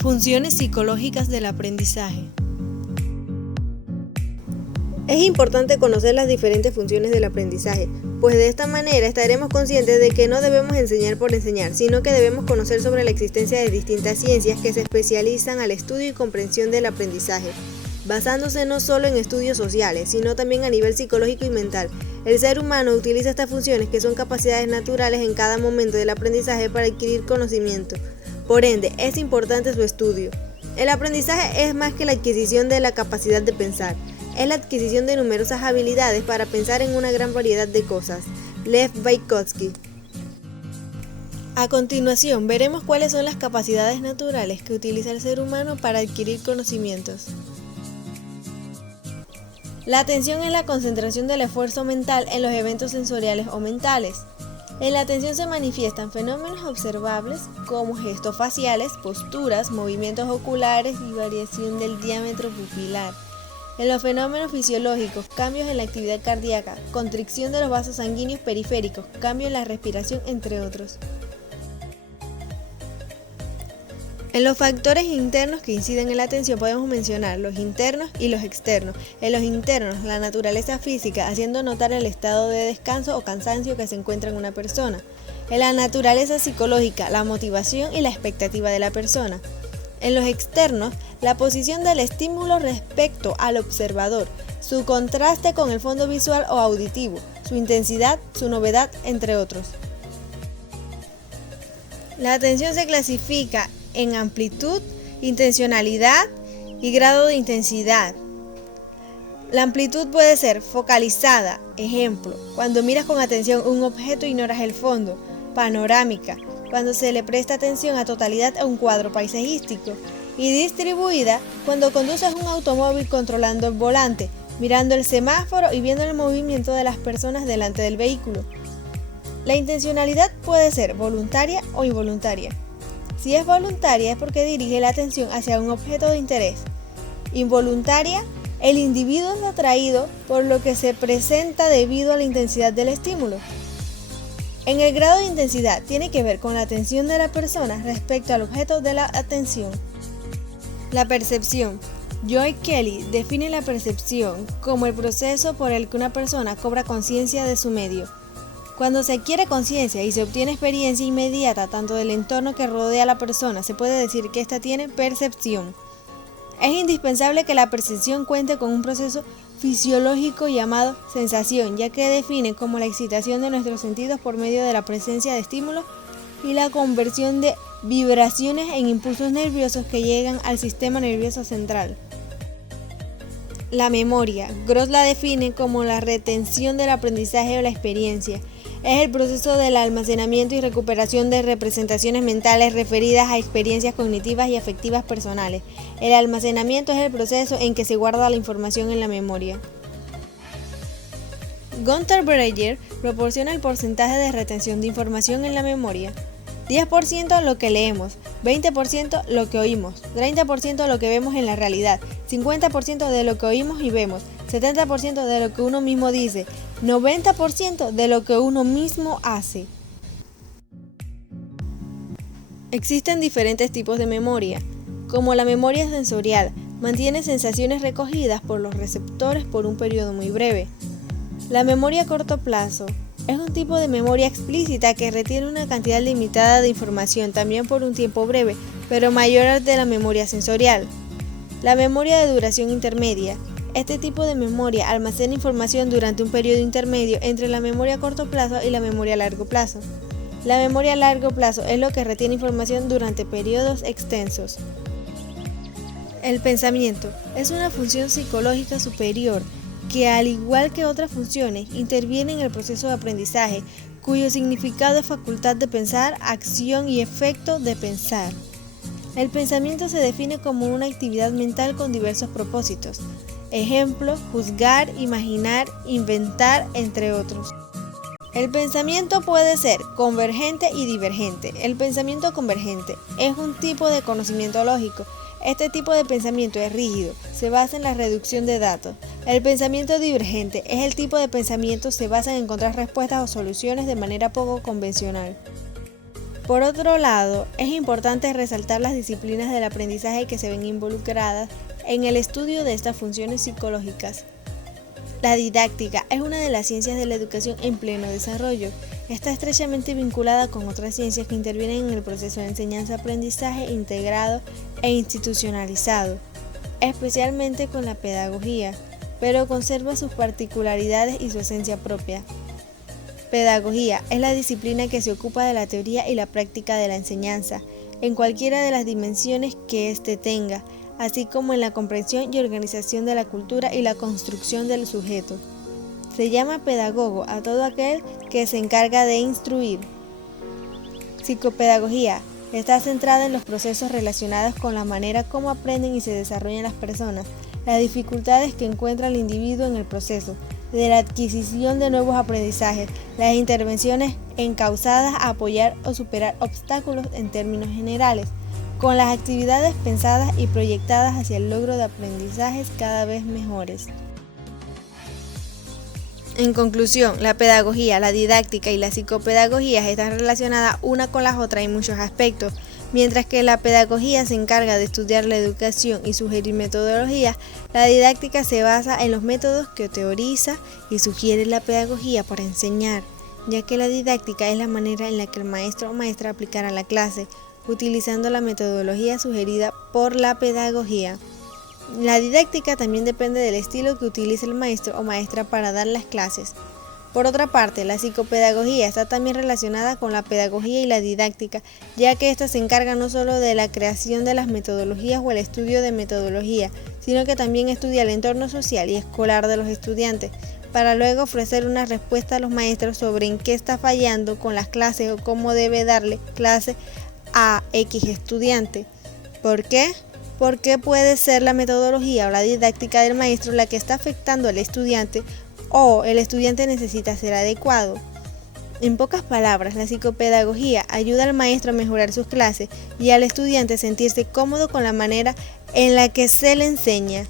Funciones psicológicas del aprendizaje. Es importante conocer las diferentes funciones del aprendizaje, pues de esta manera estaremos conscientes de que no debemos enseñar por enseñar, sino que debemos conocer sobre la existencia de distintas ciencias que se especializan al estudio y comprensión del aprendizaje, basándose no solo en estudios sociales, sino también a nivel psicológico y mental. El ser humano utiliza estas funciones, que son capacidades naturales en cada momento del aprendizaje, para adquirir conocimiento. Por ende, es importante su estudio. El aprendizaje es más que la adquisición de la capacidad de pensar. Es la adquisición de numerosas habilidades para pensar en una gran variedad de cosas. Lev Vygotsky. A continuación, veremos cuáles son las capacidades naturales que utiliza el ser humano para adquirir conocimientos. La atención es la concentración del esfuerzo mental en los eventos sensoriales o mentales. En la atención se manifiestan fenómenos observables como gestos faciales, posturas, movimientos oculares y variación del diámetro pupilar. En los fenómenos fisiológicos, cambios en la actividad cardíaca, constricción de los vasos sanguíneos periféricos, cambio en la respiración, entre otros. En los factores internos que inciden en la atención podemos mencionar los internos y los externos. En los internos, la naturaleza física, haciendo notar el estado de descanso o cansancio que se encuentra en una persona. En la naturaleza psicológica, la motivación y la expectativa de la persona. En los externos, la posición del estímulo respecto al observador, su contraste con el fondo visual o auditivo, su intensidad, su novedad, entre otros. La atención se clasifica en amplitud, intencionalidad y grado de intensidad. La amplitud puede ser focalizada, ejemplo, cuando miras con atención un objeto e ignoras el fondo; panorámica, cuando se le presta atención a totalidad a un cuadro paisajístico; y distribuida, cuando conduces un automóvil controlando el volante, mirando el semáforo y viendo el movimiento de las personas delante del vehículo. La intencionalidad puede ser voluntaria o involuntaria. Si es voluntaria es porque dirige la atención hacia un objeto de interés. Involuntaria, el individuo es atraído por lo que se presenta debido a la intensidad del estímulo. En el grado de intensidad tiene que ver con la atención de la persona respecto al objeto de la atención. La percepción. Joy Kelly define la percepción como el proceso por el que una persona cobra conciencia de su medio. Cuando se adquiere conciencia y se obtiene experiencia inmediata tanto del entorno que rodea a la persona, se puede decir que ésta tiene percepción. Es indispensable que la percepción cuente con un proceso fisiológico llamado sensación, ya que define como la excitación de nuestros sentidos por medio de la presencia de estímulos y la conversión de vibraciones en impulsos nerviosos que llegan al sistema nervioso central. La memoria. Gross la define como la retención del aprendizaje o la experiencia. Es el proceso del almacenamiento y recuperación de representaciones mentales referidas a experiencias cognitivas y afectivas personales. El almacenamiento es el proceso en que se guarda la información en la memoria. Gunther Breyer proporciona el porcentaje de retención de información en la memoria. 10% lo que leemos, 20% lo que oímos, 30% lo que vemos en la realidad, 50% de lo que oímos y vemos, 70% de lo que uno mismo dice, 90% de lo que uno mismo hace. Existen diferentes tipos de memoria, como la memoria sensorial, mantiene sensaciones recogidas por los receptores por un periodo muy breve. La memoria a corto plazo es un tipo de memoria explícita que retiene una cantidad limitada de información también por un tiempo breve, pero mayor al de la memoria sensorial. La memoria de duración intermedia. Este tipo de memoria almacena información durante un periodo intermedio entre la memoria a corto plazo y la memoria a largo plazo. La memoria a largo plazo es lo que retiene información durante periodos extensos. El pensamiento es una función psicológica superior que, al igual que otras funciones, interviene en el proceso de aprendizaje, cuyo significado es facultad de pensar, acción y efecto de pensar. El pensamiento se define como una actividad mental con diversos propósitos. Ejemplo, juzgar, imaginar, inventar, entre otros. El pensamiento puede ser convergente y divergente. El pensamiento convergente es un tipo de conocimiento lógico. Este tipo de pensamiento es rígido, se basa en la reducción de datos. El pensamiento divergente es el tipo de pensamiento que se basa en encontrar respuestas o soluciones de manera poco convencional. Por otro lado, es importante resaltar las disciplinas del aprendizaje que se ven involucradas en el estudio de estas funciones psicológicas. La didáctica es una de las ciencias de la educación en pleno desarrollo. Está estrechamente vinculada con otras ciencias que intervienen en el proceso de enseñanza-aprendizaje integrado e institucionalizado, especialmente con la pedagogía, pero conserva sus particularidades y su esencia propia. Pedagogía es la disciplina que se ocupa de la teoría y la práctica de la enseñanza, en cualquiera de las dimensiones que éste tenga, así como en la comprensión y organización de la cultura y la construcción del sujeto. Se llama pedagogo a todo aquel que se encarga de instruir. Psicopedagogía está centrada en los procesos relacionados con la manera como aprenden y se desarrollan las personas, las dificultades que encuentra el individuo en el proceso de la adquisición de nuevos aprendizajes, las intervenciones encausadas a apoyar o superar obstáculos en términos generales, con las actividades pensadas y proyectadas hacia el logro de aprendizajes cada vez mejores. En conclusión, la pedagogía, la didáctica y la psicopedagogía están relacionadas una con las otras en muchos aspectos. Mientras que la pedagogía se encarga de estudiar la educación y sugerir metodologías, la didáctica se basa en los métodos que teoriza y sugiere la pedagogía para enseñar, ya que la didáctica es la manera en la que el maestro o maestra aplicará la clase, utilizando la metodología sugerida por la pedagogía. La didáctica también depende del estilo que utilice el maestro o maestra para dar las clases. Por otra parte, la psicopedagogía está también relacionada con la pedagogía y la didáctica, ya que ésta se encarga no solo de la creación de las metodologías o el estudio de metodología, sino que también estudia el entorno social y escolar de los estudiantes, para luego ofrecer una respuesta a los maestros sobre en qué está fallando con las clases o cómo debe darle clase a X estudiante. ¿Por qué? Porque puede ser la metodología o la didáctica del maestro la que está afectando al estudiante o el estudiante necesita ser adecuado. En pocas palabras, la psicopedagogía ayuda al maestro a mejorar sus clases y al estudiante a sentirse cómodo con la manera en la que se le enseña.